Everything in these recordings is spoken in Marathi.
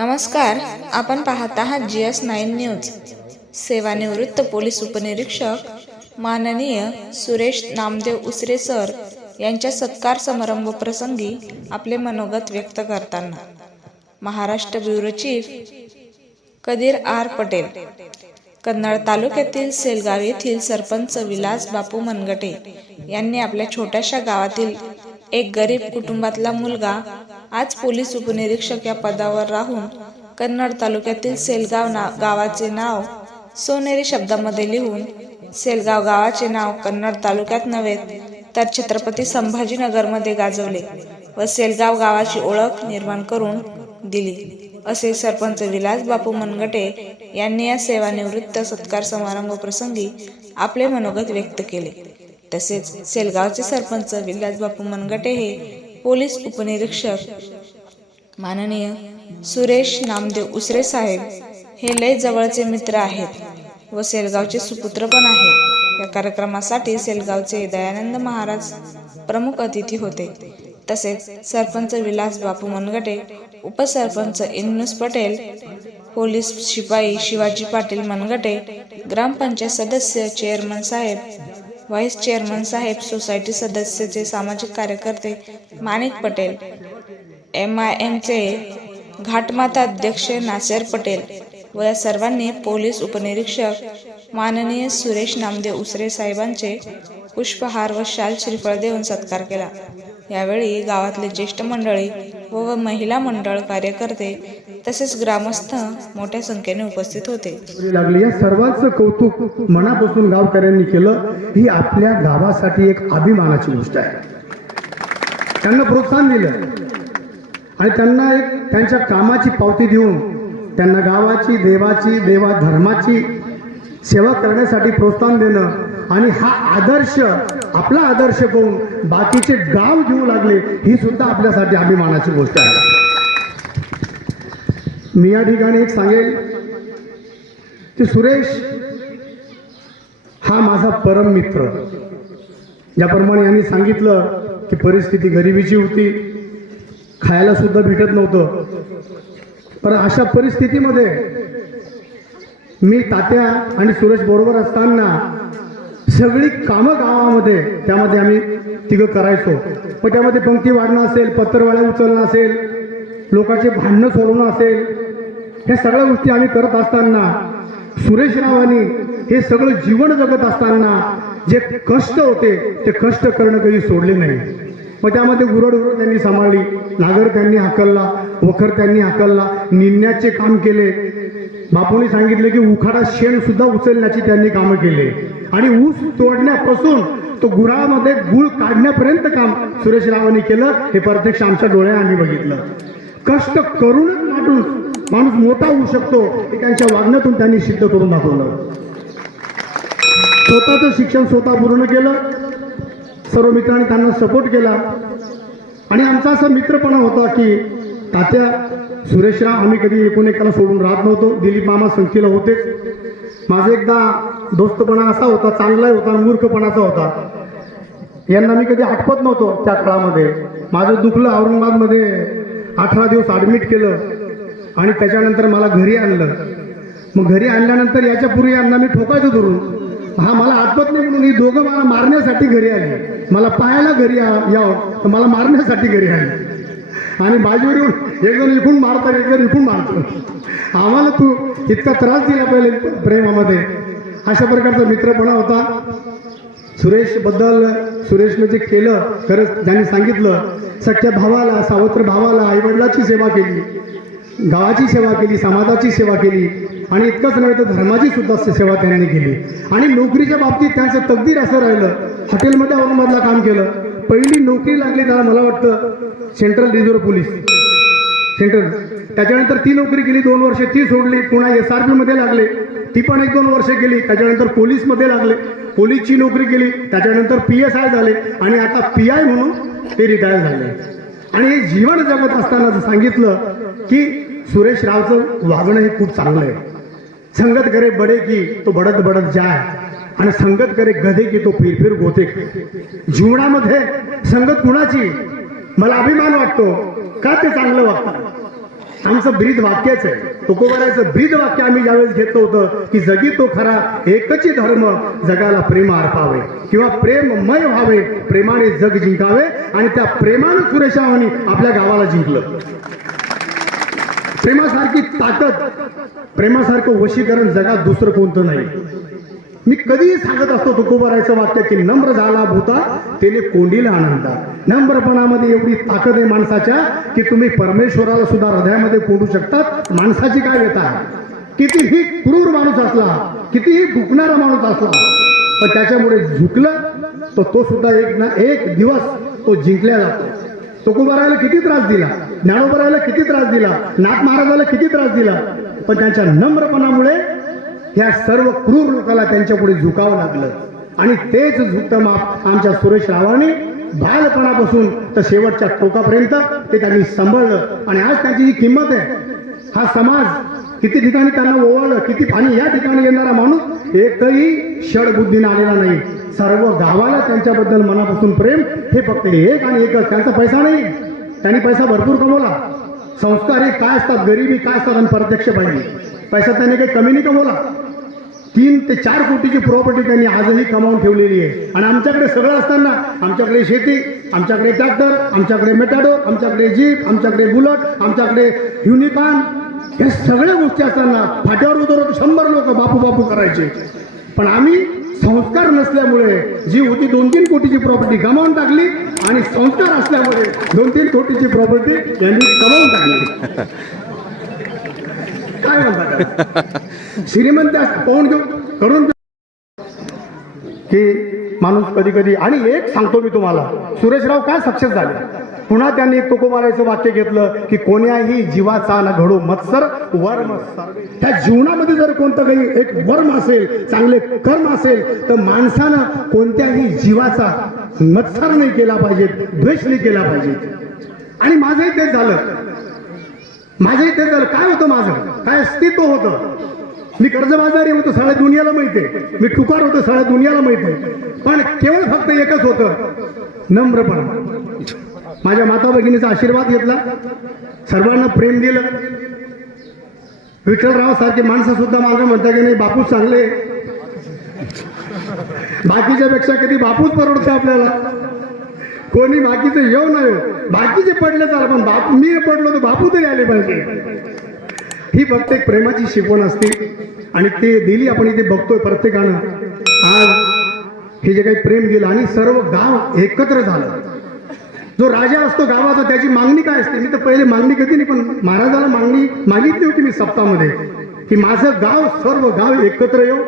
नमस्कार आपण पाहत आहात जी एस नाईन न्यूज. सेवानिवृत्त पोलीस उपनिरीक्षक माननीय सुरेश नामदेव उसरे सर यांच्या सत्कार समारंभ प्रसंगी आपले मनोगत व्यक्त करताना. Maharashtra bureau chief Kadir R Patel Kannad तालुक्यातील सेलगाव येथील सरपंच विलास बापू मनगटे यांनी आपल्या छोट्याशा गावातील एक गरीब कुटुंबातला मुलगा आज पोलीस उपनिरीक्षक या पदावर राहून कन्नड तालुक्यातील सेलगाव ना गावाचे नाव सोनेरी शब्दामध्ये लिहून सेलगाव गावाचे नाव कन्नड तालुक्यात नव्हे तर छत्रपती संभाजीनगरमध्ये गाजवले व सेलगाव गावाची ओळख निर्माण करून दिली असे सरपंच विलास बापू मनगटे यांनी या सेवानिवृत्त सत्कार समारंभ प्रसंगी आपले मनोगत व्यक्त केले. तसेच सेलगावचे सरपंच विलास बापू मनगटे हे पोलीस उपनिरीक्षक. माननीय सुरेश नामदेव उसरे साहेब हे लय जवळचे मित्र आहेत व सेलगावचे सुपुत्र पण आहेत. या कार्यक्रमासाठी सेलगावचे दयानंद महाराज प्रमुख अतिथी होते. तसेच सरपंच विलास बापू मनगटे उपसरपंच इन्नुस पटेल पोलीस शिपाई शिवाजी पाटील मनगटे ग्रामपंचायत सदस्य चेअरमन साहेब व्हाईस चेअरमन साहेब सोसायटी सदस्याचे सामाजिक कार्यकर्ते माणिक पटेल एम आय एमचे घाटमाता अध्यक्ष नासेर पटेल व या सर्वांनी पोलीस उपनिरीक्षक माननीय सुरेश नामदेव उसरे साहेबांचे पुष्पहार व शाल श्रीफळ देऊन सत्कार केला. यावेळी गावातले ज्येष्ठ मंडळी व महिला मंडळ कार्यकर्ते तसेच ग्रामस्थ मोठ्या संख्येने उपस्थित होते. लागली. या सर्वांचं कौतुक मनापासून गावकऱ्यांनी केलं ही आपल्या गावासाठी एक अभिमानाची गोष्ट आहे. त्यांना प्रोत्साहन दिलं. आणि त्यांना एक त्यांच्या कामाची पावती देऊन त्यांना गावाची देवाची देवा धर्माची सेवा करण्यासाठी प्रोत्साहन देणं आणि हा आदर्श आपला आदर्श पाहून बाकीचे गाव घेऊ लागले ही सुद्धा आपल्यासाठी अभिमानाची गोष्ट आहे. मी या ठिकाणी एक सांगेल की सुरेश हा माझा परम मित्र. ज्याप्रमाणे यांनी सांगितलं की परिस्थिती गरिबीची होती खायला सुद्धा भेटत नव्हतं. पण अशा परिस्थितीमध्ये मी तात्या आणि सुरेश बरोबर असताना सगळी कामं गावामध्ये त्यामध्ये आम्ही तिघं करायचो. मग त्यामध्ये पंक्ती वाढणं असेल पत्रवाळ्या उचलणं असेल लोकांचे भांडणं सोडवणं असेल ह्या सगळ्या गोष्टी आम्ही करत असताना सुरेश रावांनी हे सगळं जीवन जगत असताना जे कष्ट होते ते कष्ट करणं कधी सोडले नाही. मग त्यामध्ये गुरड त्यांनी सांभाळली नागर त्यांनी हाकलला वखर त्यांनी हाकलला निंदण्याचे काम केले. बापूंनी सांगितले की उखाडा शेण सुद्धा उचलण्याची त्यांनी कामं केले. आणि ऊस तोडण्यापासून तो गुरामध्ये गुळ काढण्यापर्यंत काम सुरेश रावांनी केलं. हे प्रत्यक्ष आमच्या डोळ्याने आम्ही बघितलं. कष्ट करूनच माणूस माणूस मोठा होऊ शकतो हे त्यांच्या वागण्यातून त्यांनी सिद्ध करून दाखवलं. स्वतःचं शिक्षण स्वतः पूर्ण केलं. सर्व मित्रांनी त्यांना सपोर्ट केला. आणि आमचा असा मित्रपणा होता की तात्या सुरेशराव आम्ही कधी एकूण एकाला सोडून राहत नव्हतो. दिलीप मामा संख्येला होतेच. माझे एकदा दोस्तपणा असा होता चांगलाही होता मूर्खपणाचा होता. यांना मी कधी आठवत नव्हतो त्या काळामध्ये. माझं दुखलं औरंगाबादमध्ये अठरा दिवस ॲडमिट केलं आणि त्याच्यानंतर मला घरी आणलं. मग घरी आणल्यानंतर याच्यापूर्वी यांना मी ठोकायचं धरून. हा मला आठवत नाही म्हणून ही दोघं मला मारण्यासाठी घरी आली. मला पाहायला घरी यावं तर मला मारण्यासाठी घरी आली. आणि बाजूवर येऊन एक जण इकून मारतात एक इकून मारतो. आम्हाला तू इतका त्रास दिला पहिले प्रेमामध्ये. अशा प्रकारचा मित्रपणा होता. सुरेशबद्दल सुरेशने जे केलं खरंच ज्यांनी सांगितलं सख्या भावाला सावत्र भावाला आईवडिलाची सेवा केली गावाची सेवा केली समाजाची सेवा केली आणि इतकंच नव्हे तर धर्माची सुद्धा सेवा त्यांनी केली. आणि नोकरीच्या बाबतीत त्यांचं तकदीर असं राहिलं. हॉटेलमध्ये औरंगाबादला काम केलं. पहिली नोकरी लागली त्याला मला वाटतं सेंट्रल रिझर्व्ह पोलीस. सेंट्रल. त्याच्यानंतर ती नोकरी केली दोन वर्ष ती सोडली पुन्हा एस आरमध्ये लागले. ती पण एक दोन वर्ष केली त्याच्यानंतर पोलीसमध्ये लागले. पोलीसची नोकरी केली. त्याच्यानंतर पी एस आय झाले. आणि आता पी आय म्हणून ते रिटायर झाले. आणि हे जीवन जगत असताना सांगितलं की सुरेश रावचं वागणं हे खूप चांगलं आहे. संगत करे बडे की तो बडत बडत जाय. आणि संगत करे गधे की तो फिरफिर गोते जीवनामध्ये संगत कुणाची? मला अभिमान वाटतो. का ते चांगलं वागतात? आमचं ब्रीद वाक्यच आहे. तुकोबारायचं ब्रीद वाक्य आम्ही ज्यावेळेस घेतलं होतं की जगी तो खरा एकची धर्म जगाला प्रेम अर्पावे किंवा प्रेममय व्हावे प्रेमाने जग जिंकावे आणि त्या प्रेमानं सुरेशावानी आपल्या गावाला जिंकलं. प्रेमासारखी ताकद प्रेमासारखं वशीकरण जगात दुसरं कोणतं नाही. मी कधीही सांगत असतो तुकोबारायचं वाक्य की नम्र झाला भूता त्याने कोंडीला आनंदा नम्रपणामध्ये एवढी ताकद आहे माणसाच्या की तुम्ही परमेश्वराला सुद्धा हृदयामध्ये कोंडू शकतात. माणसाची काय व्यथा? आहे कितीही क्रूर माणूस असला कितीही दुखणारा माणूस असला पण त्याच्यामुळे झुकलं तर तो सुद्धा एक ना एक दिवस तो जिंकल्या जातो. तुकोबारायला किती त्रास दिला? ज्ञानोबरायला किती त्रास दिला? नाथ महाराजाला किती त्रास दिला? पण त्यांच्या नम्रपणामुळे त्या सर्व क्रूर लोकांना त्यांच्यापुढे झुकावं लागलं. आणि तेच झुकतं माप आमच्या सुरेश रावाने. बालपणापासून तर शेवटच्या टोकापर्यंत ते त्यांनी सांभाळलं. आणि आज त्यांची जी किंमत आहे हा समाज किती ठिकाणी त्यांना ओवाळलं किती आणि या ठिकाणी येणारा माणूस एकही षडबुद्धीने आलेला नाही. सर्व गावाला त्यांच्याबद्दल मनापासून प्रेम हे फक्त एक आणि एकच. त्यांचा पैसा नाही. त्यांनी पैसा भरपूर कमवला. संस्कार हे काय असतात गरिबी काय असतात आणि प्रत्यक्ष पाहिजे. पैसा त्यांनी काही कमी नाही कमवला. तीन ते चार कोटीची प्रॉपर्टी त्यांनी आजही कमावून ठेवलेली आहे. आणि आमच्याकडे सगळं असताना आमच्याकडे शेती आमच्याकडे ट्रॅक्टर आमच्याकडे मेटाडोर आमच्याकडे जीप आमच्याकडे बुलट आमच्याकडे युनिकॉन या सगळ्या गोष्टी असताना फाट्यावर उतरवतो शंभर लोक बापू बापू करायचे. पण आम्ही संस्कार नसल्यामुळे जी होती दोन तीन कोटीची प्रॉपर्टी गमावून टाकली आणि संस्कार असल्यामुळे दोन तीन कोटीची प्रॉपर्टी यांनी कमावून टाकली. काय म्हणतात श्रीमंत असं पाहून घेऊन करून की माणूस कधी कधी आणि एक सांगतो मी तुम्हाला सुरेशराव काय सक्सेस झाले? पुन्हा त्यांनी एक तुकोबारायचं वाक्य घेतलं की कोण्याही जीवाचा न घडो मत्सर वर्म त्या जीवनामध्ये जर कोणतं काही एक वर्म असेल चांगले कर्म असेल तर माणसानं कोणत्याही जीवाचा मत्सर नाही केला पाहिजे द्वेष नाही केला पाहिजे. आणि माझंही तेच झालं. माझंही इथे झालं काय होतं माझं? काय अस्तित्व होतं? मी कर्जबाजारी होतो सगळ्या दुनियाला माहिती मी टुकार होतो सगळ्या दुनियाला माहिती पण केवळ फक्त एकच होतं नम्रपणा. माझ्या माता भगिनीचा आशीर्वाद घेतला. सर्वांना प्रेम दिलं. विठ्ठलराव सारखी माणसं सुद्धा माझं म्हणता की नाही बापूच चांगले. बाकीच्या पेक्षा कधी बापूच परवडते आपल्याला? कोणी बाकीचं येऊ नाही बाकीचे पडले चाल पण बापू मी पडलो तर बापू तरी आले पाहिजे. ही फक्त एक प्रेमाची शिकवण असते. आणि ते दिली आपण इथे बघतोय प्रत्येकानं. आज हे जे काही प्रेम दिलं आणि सर्व गाव एकत्र झालं. जो राजा असतो गावाचा त्याची मागणी काय असते? मी तर पहिले मागणी कधी नाही पण महाराजाला मागणी मागितली होती मी सप्तामध्ये की माझं गाव सर्व गाव एकत्र येऊ.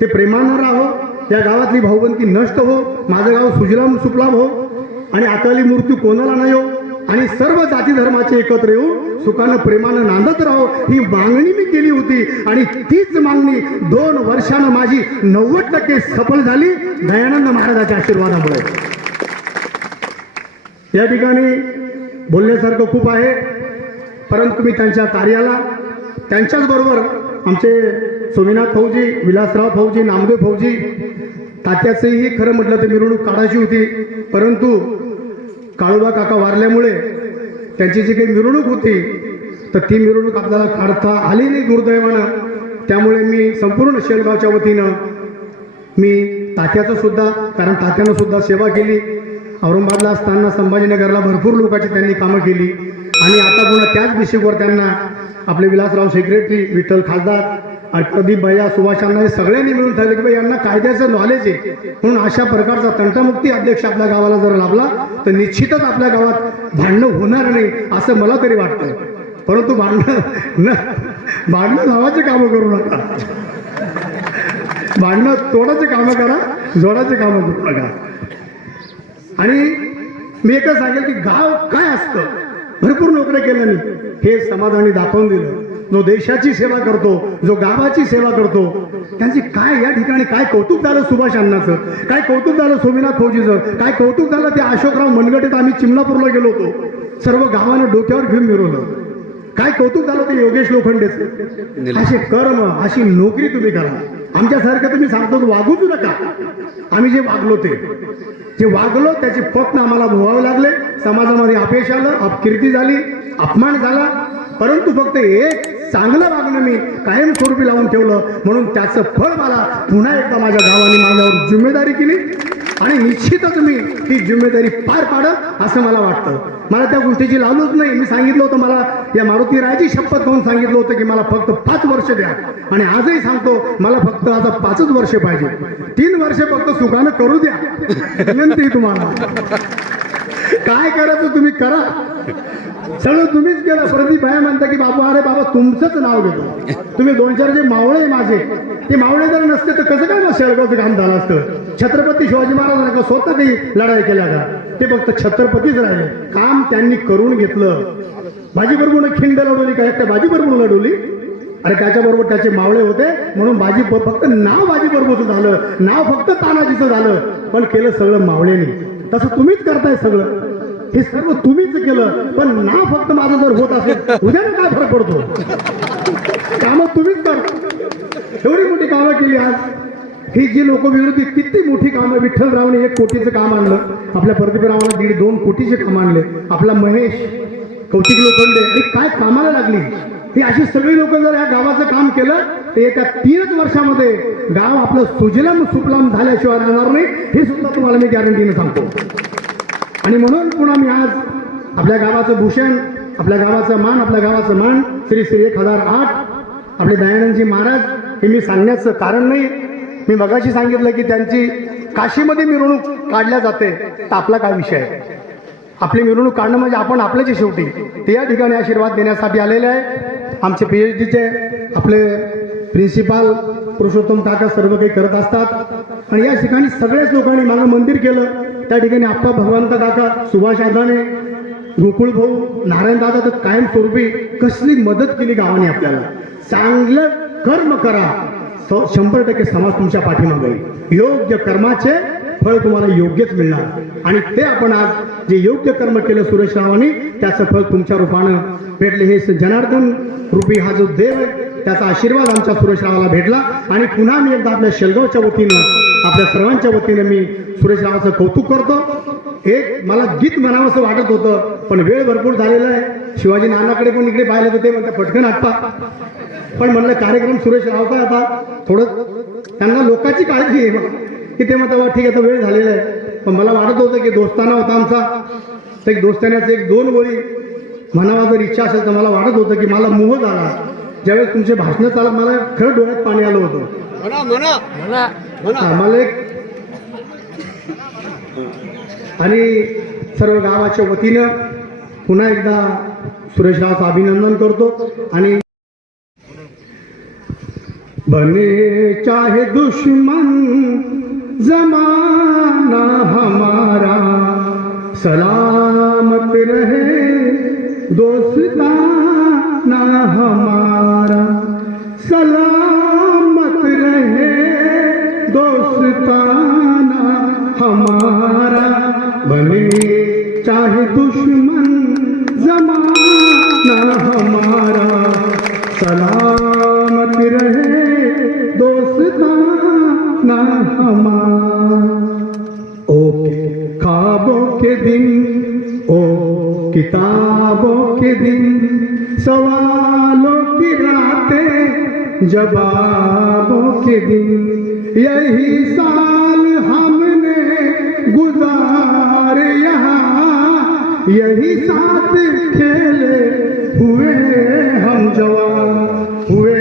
ते प्रेमानं राहो. त्या गावातली भाऊबंदी नष्ट हो. माझं गाव सुजलाम सुपलाम हो. आणि अकाली मृत्यू कोणाला नाही हो? आणि सर्व जाती धर्माचे एकत्र येऊन सुखानं प्रेमानं नांदत राहो ही मागणी मी केली होती. आणि तीच मागणी दोन वर्षानं माझी नव्वद टक्के सफल झाली. दयानंद महाराजाच्या आशीर्वादामुळे. या ठिकाणी बोलण्यासारखं खूप आहे. परंतु मी त्यांच्या कार्याला त्यांच्याच बरोबर आमचे सोमीनाथ फौजी विलासराव फौजी नामदेव फौजी तात्याचंही खरं म्हटलं तर मिरवणूक काढायची होती. परंतु काळोबा काका वारल्यामुळे त्यांची जी काही मिरवणूक होती तर ती मिरवणूक आपल्याला काढता आली नाही दुर्दैवानं. त्यामुळे मी संपूर्ण शेलगावच्या वतीनं मी तात्याचं सुद्धा कारण तात्यानं सुद्धा सेवा केली. औरंगाबादला असताना संभाजीनगरला भरपूर लोकांची त्यांनी कामं केली. आणि आता पुन्हा त्याच बेसिकवर त्यांना आपले विलासराव सेक्रेटरी विठ्ठल खासदार आणि प्रदीप भैया सुभाषांना हे सगळ्यांनी मिळून ठरले की बाई यांना कायद्याचं नॉलेज आहे. म्हणून अशा प्रकारचा तंटमुक्ती अध्यक्ष आपल्या गावाला जर लाभला तर निश्चितच आपल्या गावात भांडणं होणार नाही असं मला तरी वाटतं. परंतु भांडणं न भांडणं नावाचे कामं करू नका. भांडणं तोडाचे कामं करा जोडाचे कामं करू नका. आणि मी एकच सांगेल की गाव काय असतं? भरपूर नोकऱ्या केल्याने हे समाजाने दाखवून दिलं. जो देशाची सेवा करतो जो गावाची सेवा करतो त्यांची काय या ठिकाणी काय कौतुक झालं सुभाष अण्णाचं? काय कौतुक झालं सोमीनाथ फौजीचं काय कौतुक झालं ते अशोकराव मनगटेत आम्ही चिमणापूरला गेलो होतो. सर्व गावानं डोक्यावर घेऊन मिरवलं. काय कौतुक झालं ते योगेश लोखंडेचं? असे कर्म अशी नोकरी तुम्ही करा. आमच्यासारखं तुम्ही सांगतो वागूच नका. आम्ही जे वागलो ते. जे वागलो त्याचे पत्न आम्हाला भोगावे लागले. समाजामध्ये अपयश आलं अपकीर्ती झाली अपमान झाला. परंतु फक्त एक चांगलं वागणं मी कायमस्वरूपी लावून ठेवलं. म्हणून त्याचं फळ मला पुन्हा एकदा माझ्या गावाने माझ्यावर जिम्मेदारी केली. आणि निश्चितच मी ही जिम्मेदारी पार पाडत असं मला वाटतं. मला त्या गोष्टीची लावलूच नाही. मी सांगितलं होतं मला या मारुती रायाची शपथ घेऊन सांगितलं होतं की मला फक्त पाच वर्ष द्या. आणि आजही सांगतो मला फक्त आता पाचच वर्ष पाहिजे. तीन वर्ष फक्त सुखानं करू द्या. विनंती तुम्हाला. काय करायचं तुम्ही करा. सगळं तुम्हीच केलं. प्रदीप भाया म्हणता की बाबा अरे बाबा तुमचंच नाव घेतो. तुम्ही दोन चार जे मावळे माझे ते मावळे जर नसते तर कसं काय मग शेळगावचं काम झालं असतं? छत्रपती शिवाजी महाराज का स्वतः काही लढाई केल्या का? ते फक्त छत्रपतीच राहिले. काम त्यांनी करून घेतलं. बाजी बरोबर खिंड लढवली का? एकट्या बाजी बरोबर लढवली. अरे त्याच्याबरोबर त्याचे मावळे होते. म्हणून बाजी फक्त नाव बाजी बरोबरचं झालं. नाव फक्त तानाजीचं झालं. पण केलं सगळं मावळेने. तसं तुम्हीच करताय सगळं. हे सर्व तुम्हीच केलं पण ना फक्त माझं जर होत असेल उद्या काय फरक पडतो? कामं तुम्हीच कर. एवढी मोठी कामं केली आज. ही जी लोक विरोधी किती मोठी कामं विठ्ठलरावने एक कोटीचं काम आणलं. आपल्या प्रदीपरावाला दीड दोन कोटीचे काम आणले. आपला महेश कौतिक लोखंडे आणि काय कामाला लागली? ही अशी सगळी लोक जर या गावाचं काम केलं तर येत्या तीनच वर्षामध्ये गाव आपलं सुजलाम सुपलाम झाल्याशिवाय राहणार नाही. हे सुद्धा तुम्हाला मी गॅरंटीने सांगतो. आणि म्हणून पुन्हा मी आज आपल्या गावाचं भूषण आपल्या गावाचं मान आपल्या गावाचं मान श्री श्री एक हजार आठ आपले दयानंदजी महाराज हे मी सांगण्याचं कारण नाही. मी मगाशी सांगितलं की त्यांची काशीमध्ये मिरवणूक काढल्या जाते तर आपला काय विषय आहे? आपली मिरवणूक काढणं म्हणजे आपण आपल्याची शेवटी. ते या ठिकाणी आशीर्वाद देण्यासाठी आलेले आहे. आमचे पी एच डीचे आपले प्रिन्सिपाल पुरुषोत्तम काका सर्व काही करत असतात. आणि या ठिकाणी सगळ्याच लोकांनी मागं मंदिर केलं. त्या ठिकाणी आप्पा भगवंत काका सुभाष आदाने गोकुळ भाऊ नारायण दादा तर कायमस्वरूपी कसली मदत केली गावाने आपल्याला. चांगलं कर्म करा. स- शंभर टक्के समाज तुमच्या पाठीमागे योग्य कर्माचे फळ तुम्हाला योग्यच मिळणार. आणि ते आपण आज जे योग्य कर्म केलं सुरेश रावांनी त्याचं फळ तुमच्या रूपानं भेटले. हे जनार्दन रूपी हा जो देव आहे त्याचा आशीर्वाद आमच्या सुरेश रावाला भेटला. आणि पुन्हा मी एकदा आपल्या शेलगावच्या वतीनं आपल्या सर्वांच्या वतीने मी सुरेश रावाचं कौतुक करतो. एक मला गीत म्हणावंसं वाटत होतं पण वेळ भरपूर झालेला आहे. शिवाजी नानाकडे पण इकडे पाहिलं तर ते म्हणतात पटकन आटपा. पण म्हणलं कार्यक्रम सुरेश रावचा आता? थोडं त्यांना लोकांची काळजी आहे की ते म्हणतात ठीक आहे आता वेळ झालेला आहे. पण मला वाटत होतं की दोस्ताना होता आमचा. तर एक दोस्तान्याचं एक दोन गोळी म्हणावा जर इच्छा असेल तर मला वाटत होतं की मला मोह झाला. ज्यावेळेस तुमचे भाषणं चालत मला खरं डोळ्यात पाणी आलं होतं. एक आणि सर्व गावाच्या वतीनं पुन्हा एकदा सुरेश रावचं अभिनंदन करतो आणि बने चाहे दुश्मन जमाना हमारा सलामत रहे दोस्ताना हमारा सलामत पाना हमारा बने चाहे दुश्मन जमाना हमारा सलामत रहे दोस्ताना हमारा। ओ खाबों के दिन ओ किताबों के दिन सवालों की रातें जवाबों के दिन। यही साल हमने गुजार यहाँ। यही साथ खेले हुए हम जवान, हुए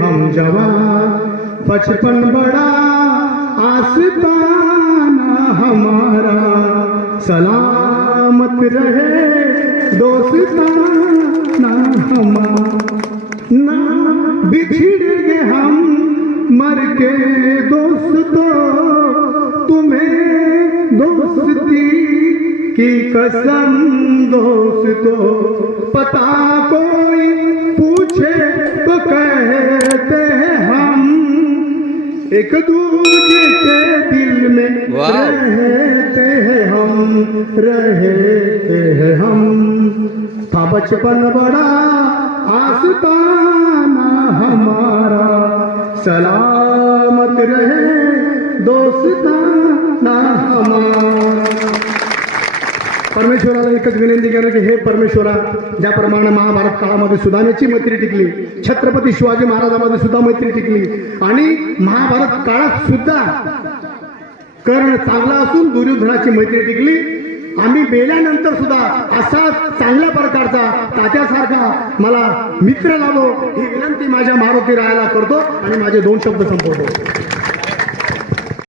हम जवान। बचपन बड़ा आस्ताना हमारा। सलामत रहे दोस्ताना हमारा। ना बिछड़ गए हम मर के दोस्तों तुम्हें दोस्ती की कसम दोस्तों पता कोई पूछे तो कहते हैं हम। एक दूजे के दिल में रहते हैं हम रहते हैं हम। था बचपन बड़ा हमारा सलामत रहे दोस्ताना परमेश्वराला एकच विनंती करणार की हे परमेश्वरा ज्याप्रमाणे महाभारत काळामध्ये सुदामेची मैत्री टिकली छत्रपती शिवाजी महाराजामध्ये सुद्धा मैत्री टिकली आणि महाभारत काळात सुद्धा कर्ण चांगला असून दुर्योधनाची मैत्री टिकली आम्ही मेल्यानंतर सुद्धा असा चांगल्या प्रकारचा तात्यासारखा मला मित्र लाभो ही विनंती माझ्या मारुती राहायला करतो आणि माझे दोन शब्द संपवतो.